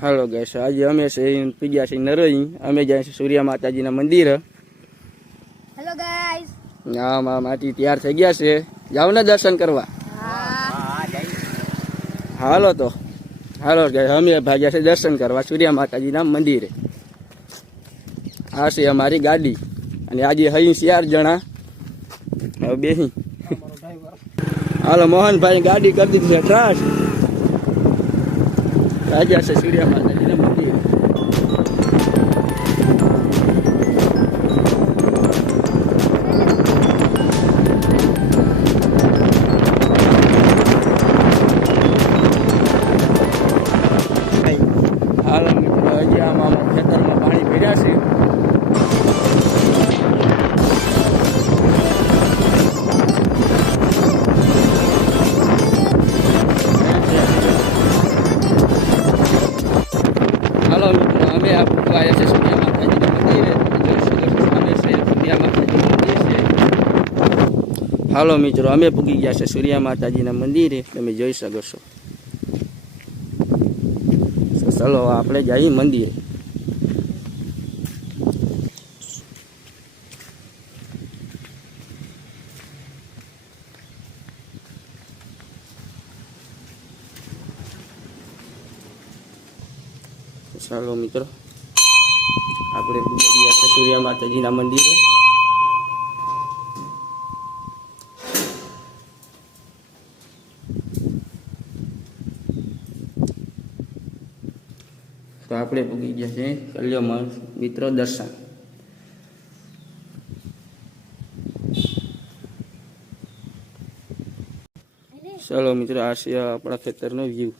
હાલો guys, આજે અમે પીગ્યા છીએ નરોઈ. અમે જાય છે સૂર્યા માતાજીના મંદિર. હેલો ગાઈસ, હા માટી તૈયાર થઈ ગયા છે. જાવ ને દર્શન કરવા. હાલો તો હાલો ગાઈસ, અમે ભાગ્યા છે દર્શન કરવા સૂર્યા માતાજીના મંદિરે. આ છે અમારી ગાડી અને આજે હઈ 4 જણા હવે બેહી. હાલો મોહનભાઈ ગાડી કરી દીધી છે ટ્રાસ. ભાગ્યા છે સૂર્યા માતાજીના મંદિરે. હાલો મિત્રો, હજી આમાં ખેતરમાં પાણી ભર્યા છે. હાલો મિત્રો, અમે આવ્યા છે સૂર્યા માતાજીના મંદિરે. સૂર્યા માતાજીનું મંદિર છે. હાલો મિત્રો, અમે પૂગી ગયા છે સૂર્યા માતાજીના મંદિરે. તમે જોઈ શકો છો. ચલો આપણે જઈએ મંદિરે. ચાલો મિત્રો, આપણે પૂગી ગયા છે સૂર્યા માતાજીના મંદિરે. તો આપણે પૂગી ગયા છે કલ્યાણ મિત્રો દર્શન. ચલો મિત્રો, આ છે આપણા ખેતરનો વ્યૂ.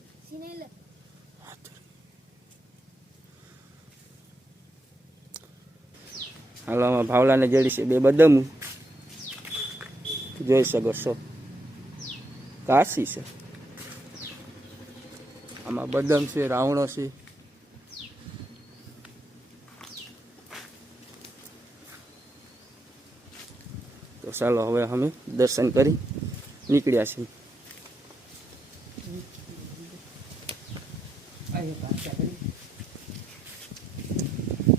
હાલો આમાં ભાવલાને જડી છે 2 બદામ જોઈ શકો છો. કાશી છે આમાં, બદામ છે, રાવણો છે. તો ચાલો હવે અમે દર્શન કરી નીકળ્યા છીએ.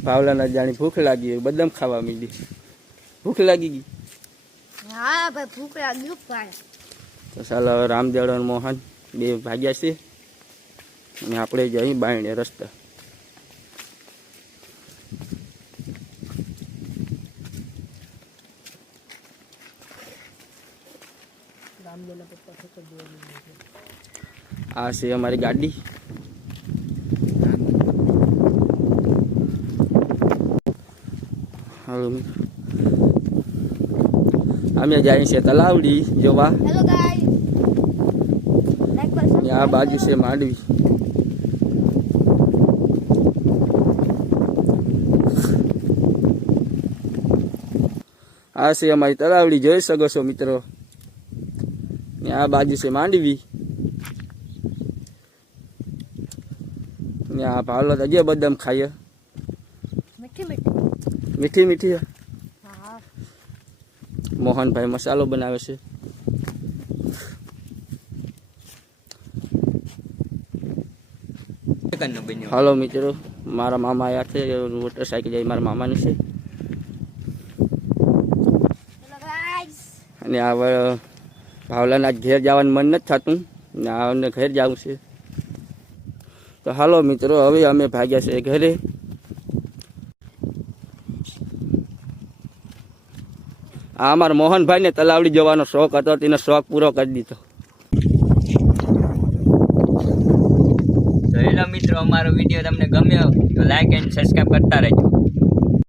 ભાવલાના જાણી ભૂખ લાગી હોય, બદામ ખાવા માંડી. ભૂખ લાગી ગઈ? હા ભાઈ, ભૂખ લાગી ભાઈ. તો ચાલો હવે રામદેવ અને મોહન 2 ભાગ્યા છે અને આપણે જઈ બાયણે રસ્તા. આ છે અમારી ગાડી. હાલો અમે જાય છે તલાવડી જોવા. હેલો ગાઈસ, આ બાજુ છે માંડવી. આ છે અમારી તલાવડી, જોઈ શકો છો મિત્રો. આ બાજુ છે માંડવી. આ ભાવલો તો જે બદામ ખાય મીઠી મીઠી. મોહનભાઈ મસાલો બનાવે છે. હાલો મિત્રો, મારા મામા આવ્યા છે. મોટરસાઇકલ જાય મારા મામાની છે. અને આ ભાવલાના ઘેર જવાનું મન નથી થતું ને આને ઘેર જવું છે. તો હાલો મિત્રો, હવે અમે ભાગ્યા છે ઘરે. આ અમારા મોહનભાઈને તલાવડી જવાનો શોખ હતો, તેનો શોખ પૂરો કરી દીધો. તો હેલો મિત્રો, અમારો વિડીયો તમને ગમ્યો તો લાઈક એન્ડ સબસ્ક્રાઈબ કરતા રહેજો.